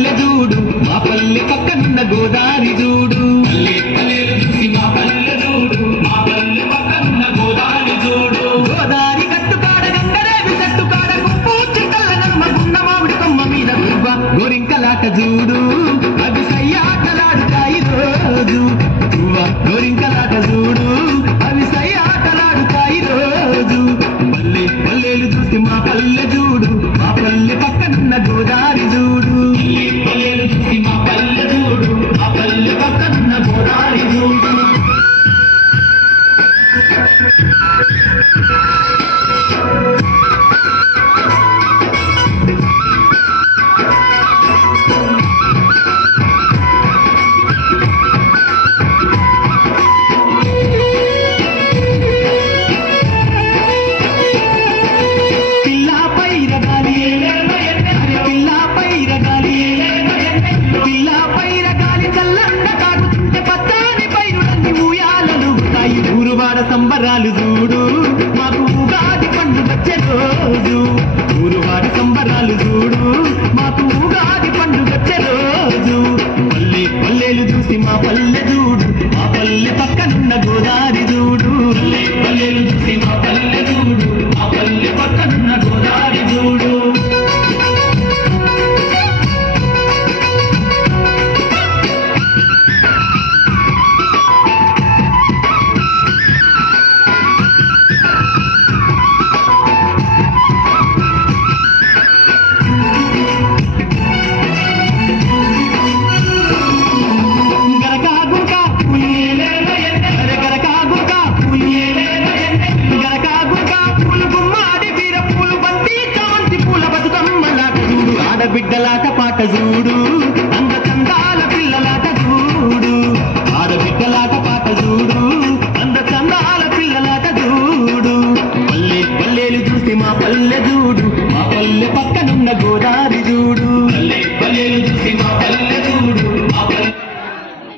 పల్లె చూడు మా పల్లె పక్కనున్న గోదారి చూడు గోదారి కట్టుకాడ గంగరేవి చెట్టుకాడ గుంపు చిట్టల నడుమ గున్న మామిడి కొమ్మ మీద గోరింకలాట చూడు అది సయ్యాటలాడుతాయి రోజు గోరింకలాట చూడు అవి సయ్యాటలాడుతాయి రోజు పల్లె పల్లెలు చూసి మా పల్లె చూడు మా పల్లె పక్కనున్న గోదారి చూడు పల్లెలు చూసి మా పల్లె చూడు మా పల్లె పక్కనున్న గోదారి చూడు సంబరాలు చూడు మాకు ఉగాది పండుగ వచ్చే రోజు ఊరువారి సంబరాలు చూడు మాకు ఉగాది పండుగ వచ్చే రోజు పల్లె పల్లెలు చూసి మా పల్లె చూడు మా పల్లె పక్కనున్న గోదారి చూడు పల్లె పల్లెలు చూసి మా పల్లె చూడు మా పల్లె పక్కనున్న గోదారి చూడు బిడ్డలాట పాట చూడు అంద చందాల పిల్లలాట